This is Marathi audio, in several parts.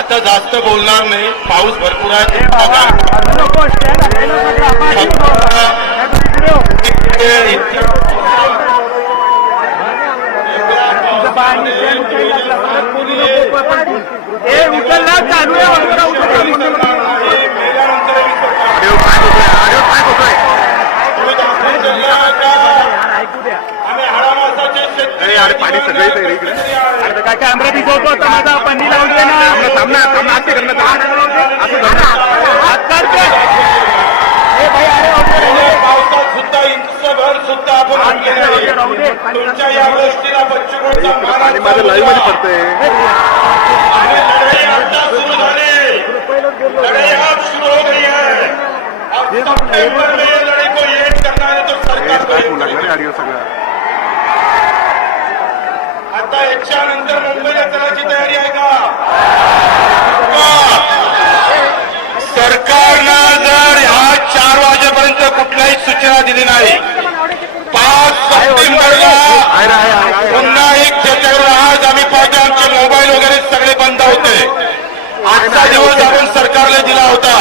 आता जास्त बोलणार नाही. पाऊस भरपूर आहे. उचलला चालू आहे ऑर्डर उचलला ऑडिओ काय होतोय ऑडिओ काय होतोय अरे अरे पाणी सगळे इथे इकडे अरे काय कॅमेरा दिसवतो आता माझा पन्नी लावून दे ना थांब ना थांब ना असं कर ना असं कर ना हात काढ ते. ए भाई अरे ऑर्डर आहे. पावसात सुद्धा इंचभर सुद्धा आपण हात घे, आणलेलं नाही. राहू दे. तुमच्या या गोष्टीला बच्चू कडूचा इकडे मान पाणी माझं लाईव्हमध्ये पडतंय आणि लढाई आता सुरू झाली लड़ाई अब शुरू हो गई है अब सितंबर में ये लड़ाई को एंड करना है तो सरकार को काय end होऊ लागलं रे करना ऑडिओ सगळं है. आता नंतर मुंबईला जाण्याची तयारी आहे का? सरकारनं जर ह्या चार वाजेपर्यंत कुठल्याही सूचना दिली नाही पाच सप्टेंबरला पुन्हा एक त्याच्यावर आज आम्ही पाहतो आमचे मोबाईल वगैरे सगळे बंद होते. आजचा दिवस आपण सरकारला दिला होता.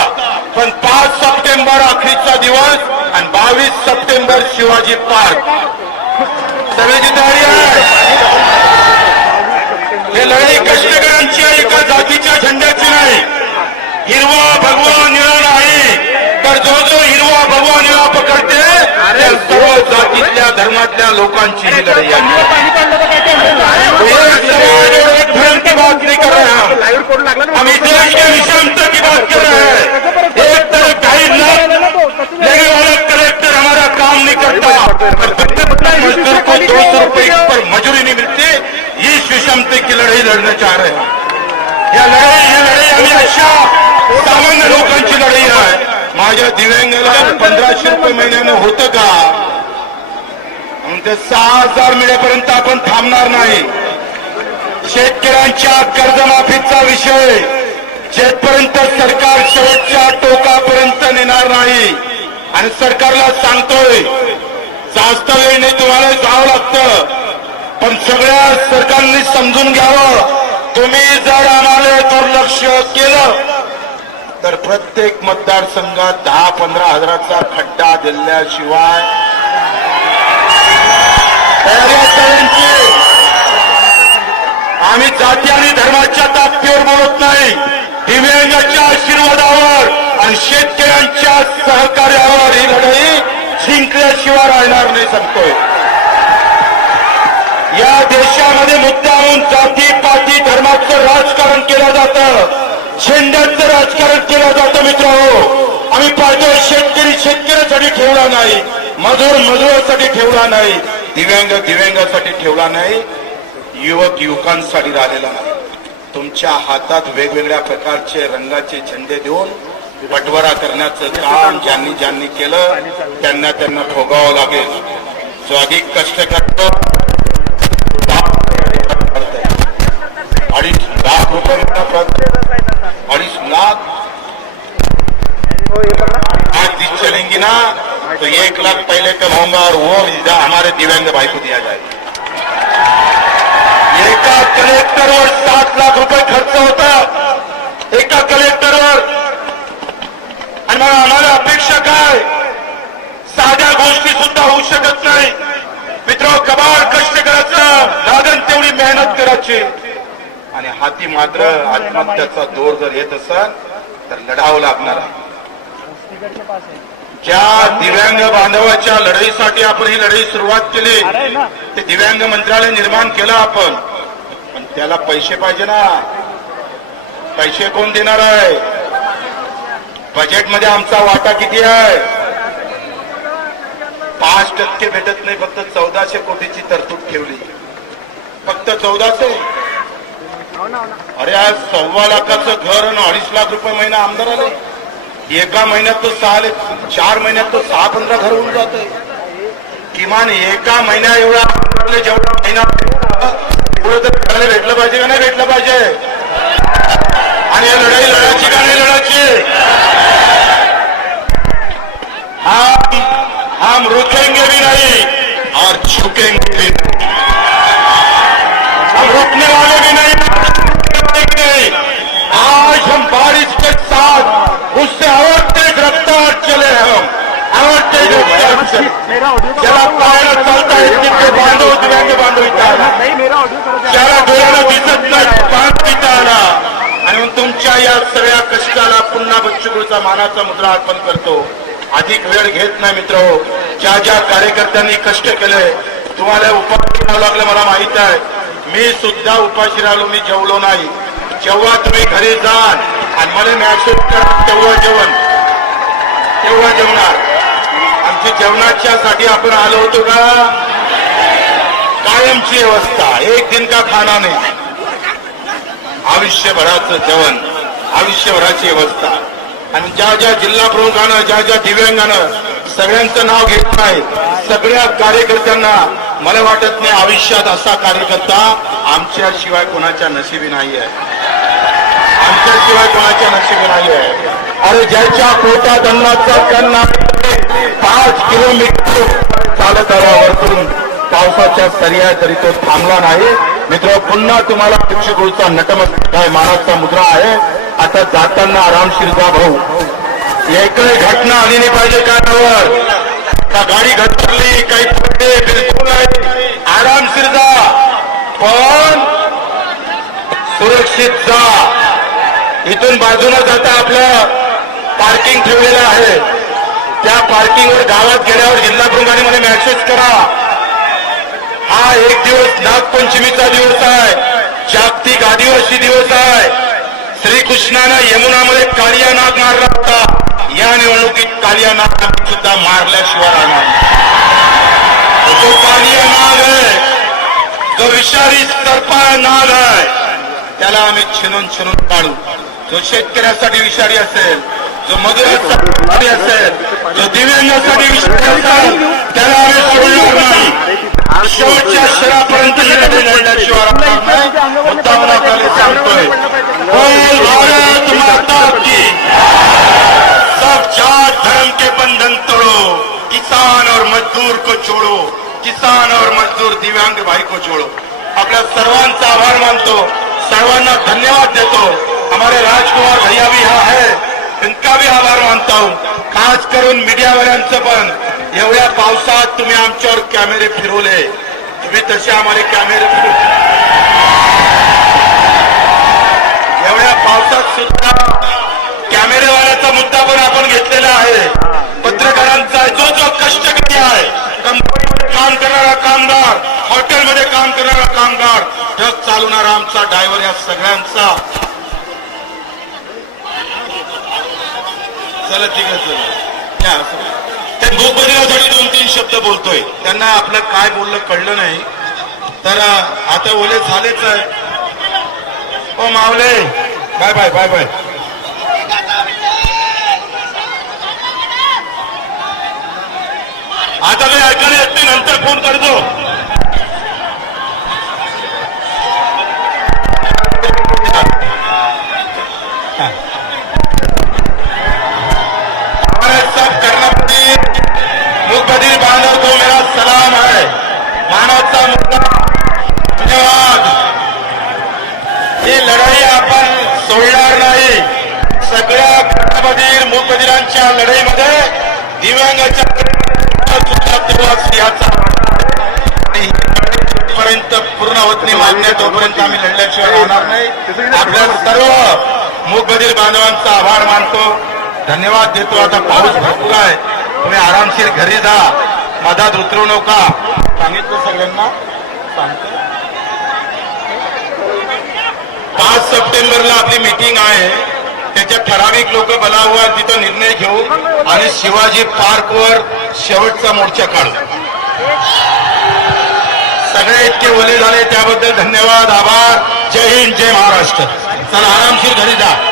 पण पाच सप्टेंबर अखेरचा दिवस आणि बावीस सप्टेंबर शिवाजी पार्क. सगळ्याची तयारी आहे. हे लढाई कष्टकऱ्यांची आहे, एका जातीच्या झेंड्याची नाही. हिरवा भगवा निळा नाही. तर जो जो हिरवा भगवा निळा पकडते त्या सर्व जातीतल्या धर्मातल्या लोकांची ही लढाई आहे. पाणी काढलं तर काय की बात कर. रहे हम लाईव्ह के विषमता की बात कर रहे हैं एक तरफ ढाई लाख लेने वाला कलेक्टर हमारा काम नहीं करता और दूसरे मजदूर को दो सौ रुपए पर मजूरी नहीं मिलती इस विषमते की लड़ाई लड़ना चाह रहे हैं या लढाई ही लढाई आम्ही अशा सामान्य लोकांची लढाई आहे माझ्या दिव्यांगाला पंधराशे रुपये महिन्यानं होतं का? ते सहा हजार मिळेपर्यंत आपण थांबणार नाही. शेतकऱ्यांच्या कर्जमाफीचा विषय जेथपर्यंत सरकार शेवटच्या टोकापर्यंत नेणार नाही आणि सरकारला सांगतोय जास्त वेळ नाही तुम्हाला जावं लागतं पण सगळ्या सरकारने समजून घ्यावं. तुम्ही जर आम्हाला दुर्लक्ष केलं तर प्रत्येक मतदारसंघात दहा पंधरा हजाराचा खड्डा दिल्याशिवाय आम्ही जाती आणि धर्माच्या ताकदीवर बोलत नाही. दिव्यांगाच्या आशीर्वादावर आणि शेतकऱ्यांच्या सहकार्यावर ही लढाई जिंकल्याशिवाय राहणार नाही सांगतोय या देशामध्ये मुद्दामून जाती पाती धर्माचं राजकारण केलं जातं. शेंड्यांचं राजकारण केलं जातं मित्र आम्ही पाहतोय शेतकरी शेतकऱ्यासाठी ठेवला नाही. मजूर मजुरासाठी ठेवला नाही. दिव्यांग दिव्यांगासाठी ठेवला नाही. युवक युवकांसाठी राहिलेला नाही. तुमच्या हातात वेगवेगळ्या प्रकारचे रंगाचे झेंडे देऊन बटवारा करण्याचं काम ज्यांनी ज्यांनी केलं त्यांना त्यांना भोगावं लागेल. जो अधिक कष्ट करतो अडीच लाख रुपयांचा लाख। आज दिन चलेंगी ना तो एक लाख पहले कमाऊंगा और वो हमारे दिव्यांग भाई को दिया जाएगा। एका कलेक्टरवर सात लाख रुपये खर्च होता। एका कलेक्टरवर आणि मग आम्हाला अपेक्षा काय साध्या गोष्टी सुद्धा होऊ शकत नाही। मित्र कबाड कष्ट करायचं लागन तेवढी मेहनत करायची। आणि हाती मात्र आत्महत्याचा दोर जर येत असेल तर लढावं लागणार आहे. ज्या दिव्यांग बांधवाच्या लढाईसाठी आपण ही लढाई सुरुवात केली ते दिव्यांग मंत्रालय निर्माण केलं आपण. पण त्याला पैसे पाहिजे ना. पैसे कोण देणार आहे? बजेटमध्ये आमचा वाटा किती आहे? पाच टक्के भेटत नाही फक्त चौदाशे कोटीची तरतूद ठेवली. फक्त चौदाशे? अरे आज सव्वा लाखाचं घर आणि अडीच लाख रुपये महिना आमदार आले एका महिन्यात तो सहा चार महिन्यात तो सहा पंधरा घर होऊन जात किमान एका महिन्या एवढा जेवढा महिना एवढं तर भेटलं पाहिजे का नाही भेटलं पाहिजे? आणि या लढाई लढायची का नाही लढायची हम हम रुकेंगे भी नहीं और झुकेंगे भी नहीं हम रुकने वाले भी नहीं नहीं आज ऑडियो ज्याला पायाला चालता येत नाही बांधव दिव्यांग बांधव इथं आला ज्याला डोळ्याला दिसत नाही पाच पिता आला. आणि मग तुमच्या या सगळ्या कष्टाला पुन्हा बच्चूकुळचा मानाचा मुद्रा अर्पण करतो. अधिक वेळ घेत नाही मित्र. ज्या ज्या कार्यकर्त्यांनी कष्ट केले तुम्हाला उपाशी राहावं लागलं मला माहीत आहे. मी सुद्धा उपाशी राहिलो मी जेवलो नाही. जेव्हा तुम्ही घरी जाल आणि मला मॅसेज करा तेव्हा जेवण. तेव्हा जेवणार. आमची जेवणाच्या साठी आपण आलो होतो का? कायमची व्यवस्था एक दिन का खाना नाही. आयुष्यभराचं जेवण आयुष्यभराची व्यवस्था आणि ज्या ज्या जिल्हा प्रमुखानं ज्या ज्या दिव्यांगानं सगळ्यांचं नाव घेत नाही सगळ्या कार्यकर्त्यांना मला वाटत नाही आयुष्यात असा कार्यकर्ता आमच्याशिवाय कोणाच्या नशिबी नाही आहे. आमच्याशिवाय कोणाच्या नशिबी नाही आहे. अरे ज्याच्या पोटात अन्नाचा त्यांना पाच किलोमीटर चालत आल्यावरतून पावसाच्या सर्या तरी तो थांबला नाही मित्र पुन्हा तुम्हाला शिक्षकुळचा नटमस्तक मानाचा मुद्रा आहे. आता जाताना आरामशीर जा भाऊ. एकही घटना आली नाही पाहिजे कानावर. का गाडी घसरली काही पडले बिलकुल नाही. आरामशीर जा. पण सुरक्षित जा. इथून बाजूला जाता आपलं पार्किंग ठेवलेलं आहे. त्या पार्किंगवर गावात गेल्यावर जिल्हा प्रमुखाने मेसेज करा. हा एक दिवस नागपंचमीचा दिवस आहे. जागतिक आदिवासी दिवस आहे. श्रीकृष्णानं यमुनामध्ये कालिया नाग मारला होता. या निवडणुकीत कालिया नाग सुद्धा मारल्याशिवाय राहणार तो कालिया नाग आहे जो विषारी सर्पा नाग आहे त्याला आम्ही छिनून छिनून काढू. जो शेतकऱ्यासाठी विषारी असेल मजुरासाठी असेल जो दिव्यांगासाठी विषारी असतात त्याला आम्ही सोडणार नाही. शेवटच्या शरापर्यंत लढाई लढल्याशिवाय मुद्दामून आपल्याला सांगतोय. बोल भारत माता की. सब जात धर्म के बंधन तोड़ो. किसान और मजदूर को छोड़ो किसान और मजदूर दिव्यांग भाई को छोड़ो आपल्या सर्वांचा आभार मानतो. सर्वांना धन्यवाद देतो. हमारे राजकुमार भैया भी यहाँ है. इनका बी आभार मानता खास करून मीडियावाल्यांचं पण. एवढ्या पावसात तुम्ही आमच्यावर कॅमेरे फिरवले. तुम्ही तसे आम्हाला कॅमेरे फिरवले. एवढ्या पावसात सुद्धा कॅमेरेवाल्याचा मुद्दा पण आपण घेतलेला आहे. पत्रकारांचा जो जो कष्टकरी आहे कंपनीमध्ये काम करणारा कामगार हॉटेलमध्ये काम करणारा कामगार ट्रक चालवणारा आमचा ड्रायव्हर या सगळ्यांचा चला ठीक आहे चला. या, ते दोन तीन शब्द बोलतोय. त्यांना आपलं काय बोललं कळलं नाही. तर आता ओले झालेच आहे. ओ मावले बाय बाय बाय बाय. आता मी ऐकायला येत नाही नंतर फोन करतो. मुखबधीर बांधव को मेरा सलाम है। मानवता मुद्दा धन्यवाद। ही लढाई आपण सोडणार नाही। सगळ्या कर्णबधीर मूकबधीरांच्या लढाईमध्ये दिव्यांगाच्या पर्यंत पूर्ण होत नाही मान्य तोपर्यंत आम्ही लढल्याशिवाय राहणार नाही. आपल्या सर्व मूकबधीर बांधवांचा आभार मानतो. धन्यवाद देतो. आता पाऊस भरपूर आहे. तुम्ही आरामशीर घरी जा. मधात उतरू नका. सांगितलं सगळ्यांना? सांगतो. पाच सप्टेंबरला आपली मीटिंग आहे. त्याच्यात ठराविक लोक बलावर तिथं निर्णय घेऊ आणि शिवाजी पार्कवर शेवटचा मोर्चा काढू. सगळे इतके ओले झाले त्याबद्दल धन्यवाद आभार. जय हिंद जय महाराष्ट्र. चला आरामशीर घरी जा.